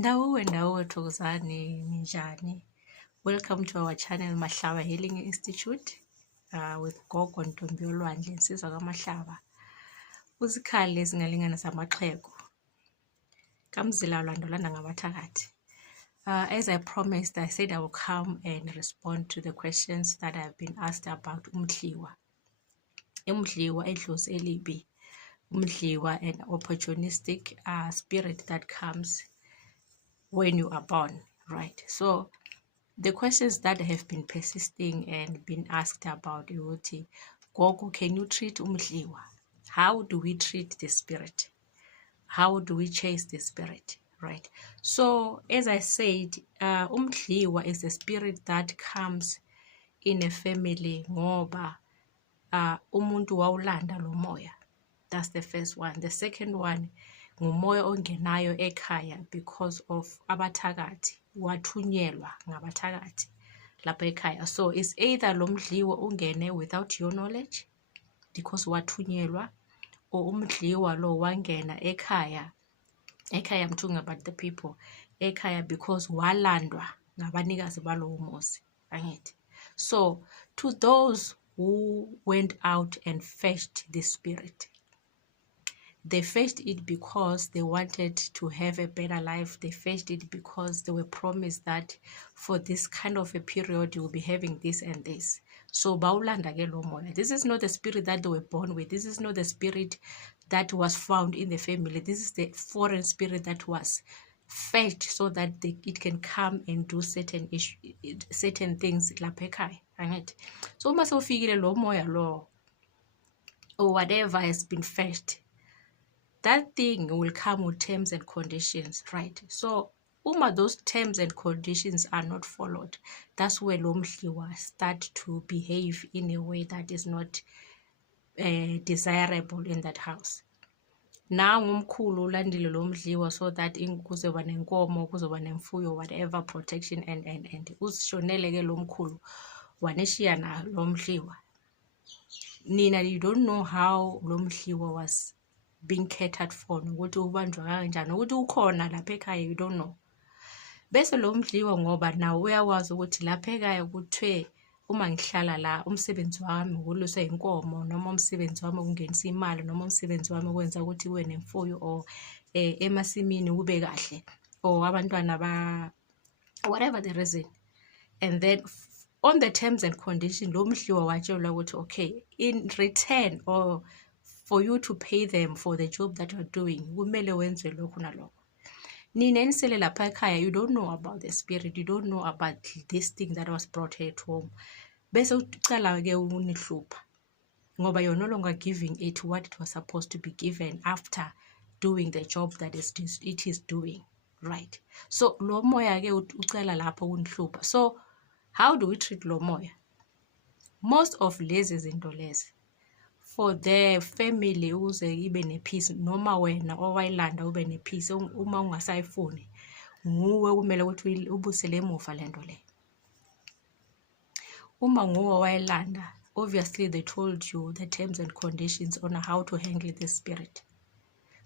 Ndawo Thokozani ninjani. Welcome to our channel Mahlaba Healing Institute with Gogo Ntombi Yolwandle insizwa kaMahlaba. Uzikhali ezingalingana zamaxhego. Kamzila ulandolana ngabathakathi. As I promised, I said I will come and respond to the questions that have been asked about umdliwa. Umdliwa edlozi elibi. Umdliwa, an opportunistic spirit that comes when you are born, right? So the questions that have been persisting and been asked about Iwuti, Gogo, can you treat umdliwa? How do we treat the spirit? How do we chase the spirit, right? So as I said, umdliwa is a spirit that comes in a family ngoba umuntu wawulanda lo moya. That's the first one. The second one, ngumoya ongenayo ekhaya because of abathakathi, wathunyelwa ngabathakathi lapha ekhaya. So it's either lo mdliwa ungene without your knowledge because wathunyelwa, or umdliwa lo wangena ekhaya. Ekhaya I'm talking about the people. Ekhaya because walandwa ngabanikazi balowo muzi. Angithi? So to those who went out and fetched the spirit, they fetched it because they wanted to have a better life. They fetched it because they were promised that for this kind of a period you will be having this and this. So bawulanda ke lo moya. This is not the spirit that they were born with. This is not the spirit that was found in the family. This is the foreign spirit that was fetched so that it can come and do certain things lapha ekhaya. Angithi? So uma sewufikile lo moya lo, or whatever has been fetched, that thing will come with terms and conditions, right? So uma those terms and conditions are not followed, that's where lo mdliwa start to behave in a way that is not desirable in that house. Now umkhulu ulandile lo mdliwa so that kuzoba nenkomo, kuzoba nemfuyo, whatever, protection and uzishonele ke lo mkhulu waneshiya na lo mdliwa. Nina, you don't know how lo mdliwa was being catered for, nokuthi ubanjwa kanjani, nokuthi ukhona lapha ekhaya, you don't know. Bese lo mdliwa ngoba nawe uyawazi ukuthi lapha ekhaya kuthiwe uma ngihlala la umsebenzi wami ukulusa inkomo, noma umsebenzi wami ukungenisa imali, noma umsebenzi wami ukwenza ukuthi kube nemfuyo, or emasimini kube kahle, or abantwana ba whatever the reason. And then on the terms and conditions lo mdliwa watshelwa ukuthi okay, in return or for you to pay them for the job that you're doing, kumele wenze lokhu nalokho. Nina enisele lapha ekhaya, you don't know about the spirit, you don't know about this thing that was brought here at home. Bese ucala ke unihlupha ngoba you're no longer giving it what it was supposed to be given after doing the job that it is doing, right? So lo moya ke ucala lapho unihlupha. So how do we treat lo moya? Most of lezi zinto lezi, for the family uze ibe nepeace, noma wena owayilanda ube nepeace, uma ungasayifuni nguwe kumele ukuthi ubusele emuva lento le. Uma nguwe owayilanda, obviously they told you the terms and conditions on how to handle the spirit.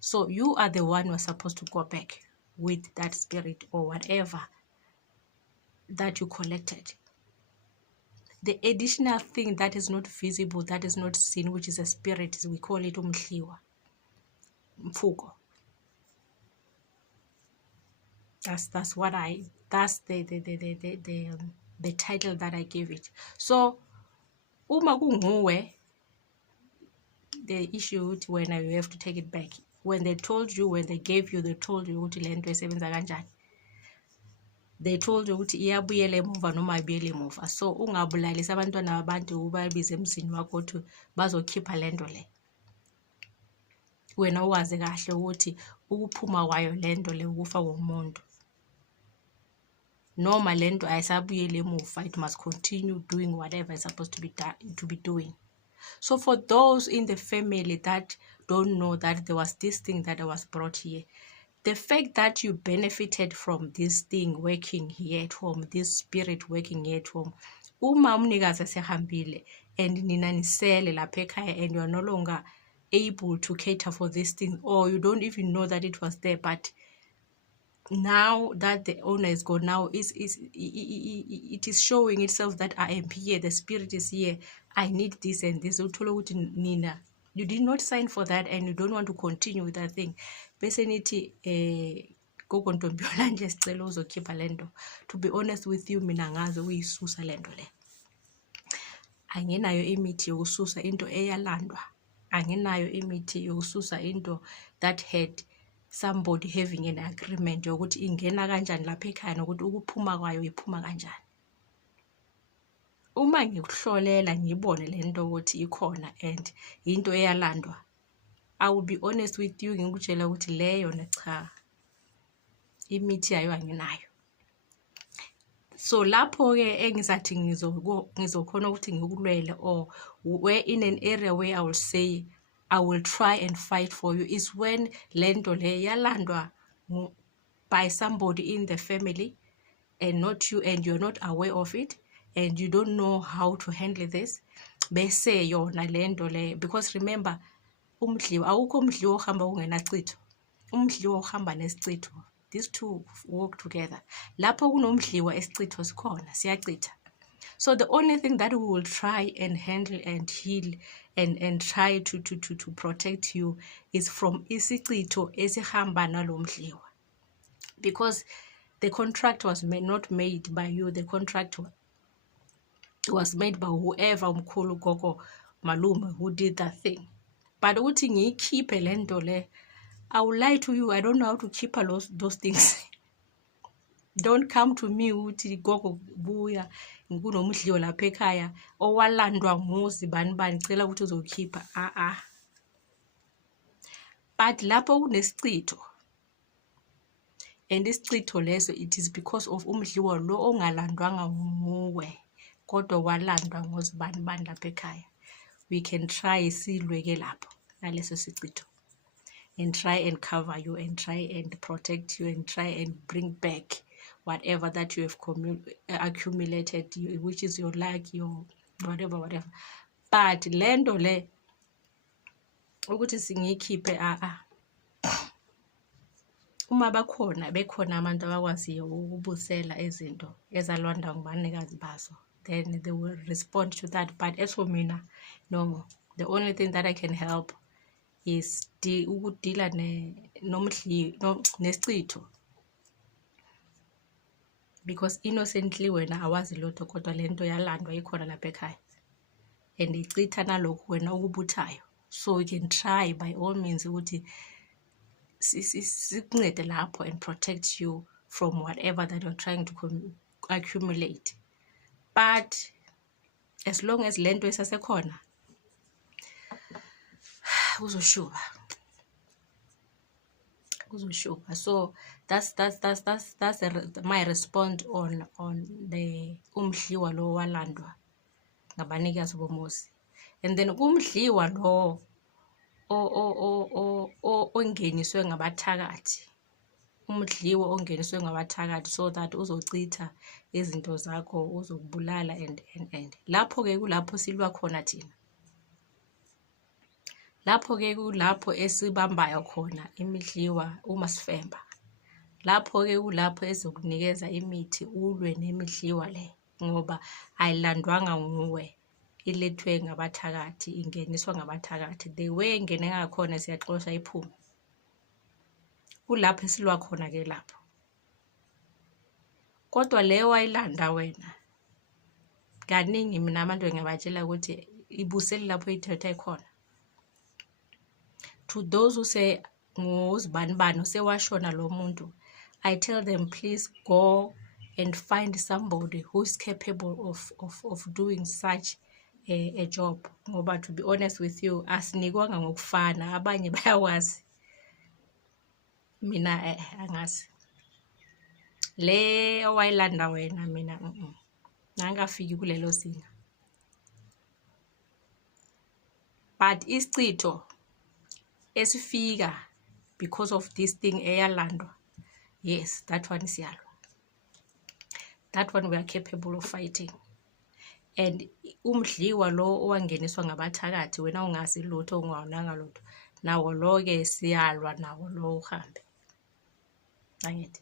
So you are the one who are supposed to go back with that spirit or whatever that you collected. The additional thing that is not visible, that is not seen, which is a spirit, we call it umdliwa, mfuko. That's the title that I gave it. So uma kunguwe, the issue when you have to take it back. When they told you, when they gave you, they told you ukuthi lento esebenza kanjani. They told you ukuthi iyabuyela emuva noma ibuyele emuva. So ungabulalisa abantwana babantu ubabize emzini wakho ukuthi bazokhipha lento le. Wena uwazi kahle ukuthi ukuphuma kwayo lento le ukufa komuntu. Noma lento ayisabuyele emuva, it must continue doing whatever it's supposed to be doing. So for those in the family that don't know that there was this thing that was brought here, the fact that you benefited from this thing working here at home, this spirit working here at home, uma umnikazi sehambile and nina nisele lapha ekhaya and you are no longer able to cater for this thing, or you don't even know that it was there, but now that the owner is gone, now it is showing itself that I am here, the spirit is here, I need this and this. Nina, you did not sign for that and you don't want to continue with that thing. Bese nithi Gogo Ntombiyola nje sicela uzokhipha lento. To be honest with you, mina ngaze uyisusa lento le. Anginayo imithi yokususa into eyalandwa. Anginayo imithi yokususa into that had somebody having an agreement yokuthi ingena kanjani lapha ekhaya nokuthi ukuphuma kwayo iphuma kanjani. Uma ngikuhlolela ngibone lento ukuthi ikhona and into eyalandwa, I will be honest with you ngikutshela ukuthi leyo na cha, imithi yayo anginayo. So lapho ke engizathi ngizokhona ukuthi ngikulwele, or where in an area where I will say I will try and fight for you, is when lento le yalandwa by somebody in the family and not you, and you're not aware of it and you don't know how to handle this. Bese yona lento le, because remember umdliwa awukho umdliwa ohamba ungenacitho, umdliwa uhamba nesicitho. These two work together. Lapho kunomdliwa esicitho sikhona siyacitha. So the only thing that we will try and handle and heal and try to protect you is from isicitho esihamba nalomdliwa. Because the contract was not made by you, the contract was made by whoever, umkhulu, gogo, malume, who did that thing. But uthi ngiyikhiphe lento le, I will lie to you, I don't know how to keep those things. Don't come to me uthi gogo buya ngikunomdliwa lapha ekhaya owalandwa nguzi bani cela ukuthi uzokhipha. But lapho kunesicitho, and isicitho leso, it is because of umdliwa lo ongalandwanga nguwe kodwa walandwa nguzi bani lapha ekhaya. We can try silweke lapho naleso sicitho and try and cover you and try and protect you and try and bring back whatever that you have accumulated, which is your luck, your whatever. But lento le ukuthi singikhiphe uma bekhona abantu abakwaziyo ukubusela izinto ezalwanda ngubanikazi bazo, then they will respond to that. But as for mina, no, the only thing that I can help is ukudila nesicitho, because innocently wena awazi lutho kodwa lento yalandwa ikhona lapha ekhaya and icitha nalokhu wena ukubuthayo. So we can try by all means ukuthi sikuncede lapho and protect you from whatever that you're trying to accumulate. But as long as lento isasekhona uzoshuba. So that's my response on the umdliwa lo walandwa ngabanikazi bomuzi. And then umdliwa lo ongeniswe ngabathakathi, umdliwa ongeniswe ngabathakathi, so that uzocitha izinto zakho, uzokubulala and lapho ke kulapho silwa khona thina. Lapho ke kulapho esibambayo khona imidliwa uma sifemba. Lapho ke kulapho ezokunikeza imithi ulwe nemidliwa le, ngoba ayilandwanga nguwe, ilethwe ngabathakathi, ingeniswa ngabathakathi. The way engene ngakhona siyaxosha iphume. Kulapho esilwa khona ke lapho. Kodwa leyo wayilanda wena, kaningi mina abantu ngiyabatshela ukuthi ibuseli lapho ithethe khona. To those who say nguzibani sewashona lo muntu, I tell them, please go and find somebody who is capable of doing such a job. Ngoba to be honest with you, asinikwanga ngokufana, abanye bayakwazi, mina angazi. Le owayilanda wena mina nangafiki kulelo singa. But isicitho esifika because of this thing eyalandwa, yes, that one is yalwa. That one we are capable of fighting. And umdliwa lo owangeniswa ngabathakathi wena ungazi lutho, ungawonanga lutho, nawo lo ke siyalwa nawo lo uhambe. angithi.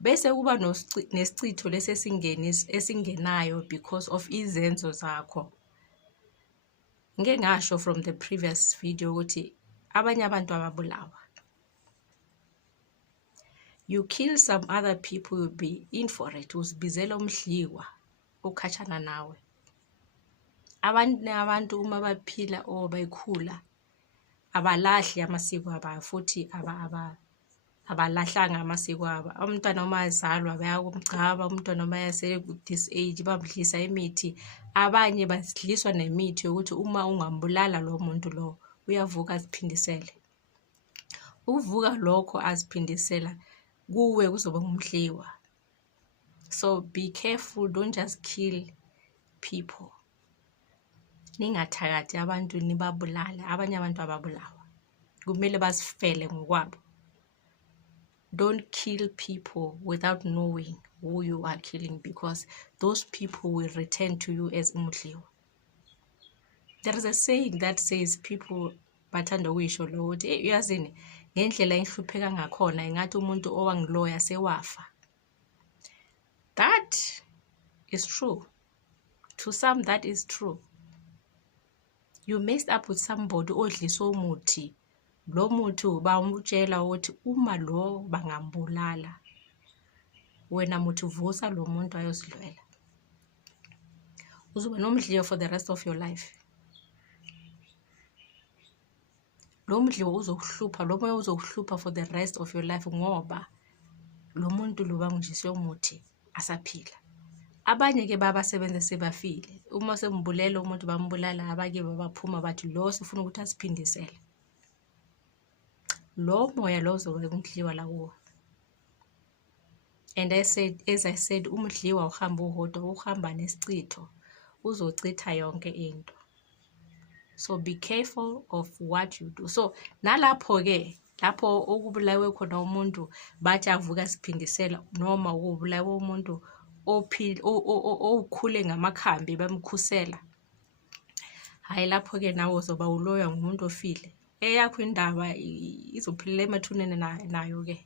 Bese kuba nesicitho esingenayo because of izenzo zakho. Ngeke ngasho from the previous video ukuthi abanye abantu ababulawa. You kill some other people, you'll be in for it. Uzibizela umdliwa ukhatshana nawe. Abantu uma baphila or bayikhula abalahli amasiko abo futhi abalahlanga amasiko abo. Umntwana uma ezalwa bayakumgcaba, umntwana uma yase this age bamdlisa imithi. Abanye basidliswa nemithi ukuthi uma ungambulala lo muntu lo uyavuka aziphindisele. Uvuka lokho aziphindisela kuwe kuzoba ngumdliwa. So be careful, don't just kill people. Ningathakathi abantu nibabulale, abanye abantu ababulawa. Kumele bazifele ngokwabo. Don't kill people without knowing who you are killing, because those people will return to you as umdliwa. There is a saying that says people bathanda ukuyisho lo ukuthi uyazini ngendlela engihlupheka ngakhona engathi umuntu owangiloya sewafa. That is true. To some that is true. You messed up with somebody odlisa umuthi. Lo muntu bamutshela ukuthi uma lo bangambulala wena muthi vusa lo muntu ayosidlwela. Uzoba nomdliwa for the rest of your life. Lo mdliwa uzokuhlupha, lo moya uzokuhlupha for the rest of your life ngoba lo muntu lo bangijise umuthi asaphila. Abanye ke babasebenza sebafile. Uma sembulela umuntu bambulala, abake babaphuma bathi lo sifuna ukuthi asiphindisele. Lo moya lo uzoba umdliwa lawo. And as I said, umdliwa uhamba uhodwa, uhamba nesicitho, uzocitha yonke into. So be careful of what you do. So nalapho ke lapho okubulawe khona umuntu bathi avuka siphindisela, noma ukubulawa umuntu okhule ngamakhambi bamkhusela. Hayi lapho ke nawe uzoba uloya ngumuntu ofile. Eyakho indaba izophilela emathuneni nayo ke.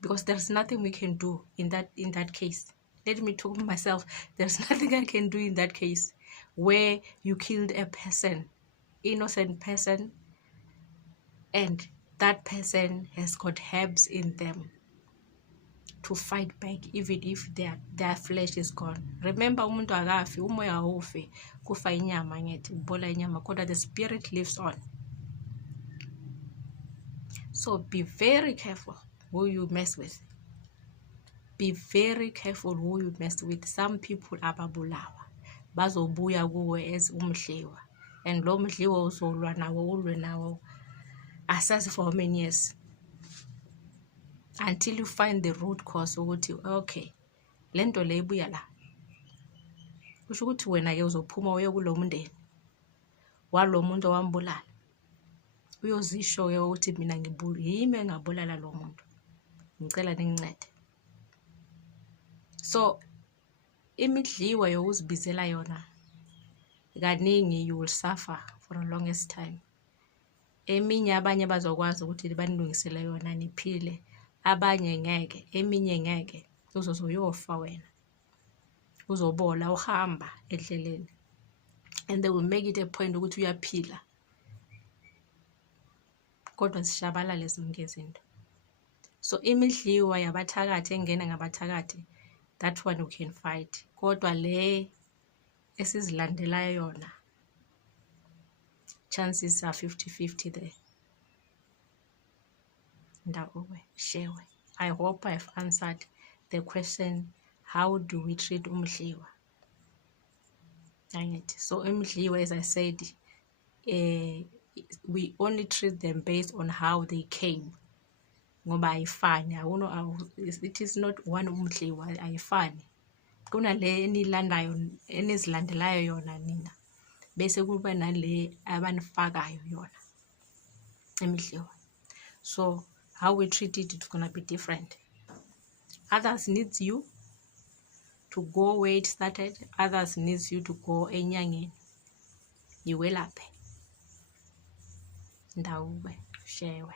Because there's nothing we can do in that case. Let me talk to myself. There's nothing I can do in that case where you killed a person, innocent person, and that person has got herbs in them to fight back even if their flesh is gone. Remember, umuntu akafi, umoya awufi, kufa inyama ngithi, ubola inyama, kodwa the spirit lives on. So be very careful who you mess with. Be very careful who you mess with. Some people ababulawa bazobuya kuwe as umdliwa, and lo mdliwa uzolwa nawo, ulwe nawo asazi for how many years, until you find the root cause ukuthi okay lento le ibuya la. Kusho ukuthi wena ke uzophuma uye kulo mndeni walo muntu owambulala, uyozisho ke ukuthi mina yimi engabulala lo muntu, ngicela ningincede. So imidliwa yokuzibizela yona kaningi you will suffer for the longest time. Eminye abanye bazokwazi ukuthi banilungisele yona niphile, abanye ngeke, eminye ngeke, uzoyofa wena, uzobola uhamba endleleni, and they will make it a point ukuthi uyaphila kodwa zishabalale zonke izinto. So imidliwa yabathakathi engena ngabathakathi, that one you can fight, kodwa le esizilandelayo yona chances are 50-50 there. Ndawe shewe. I hope I've answered the question, how do we treat umdliwa? So umdliwa, as I said, we only treat them based on how they came. Ngoba ayifani, it is not one umdliwa, ayifani. Kuna le enizilandelayo yona nina, bese kuba nale abanifakayo yona emidliwa. So how we treat it is gonna be different. Others needs you to go where it started. Others needs you to go enyangeni iwelaphe. Ndawube shewe.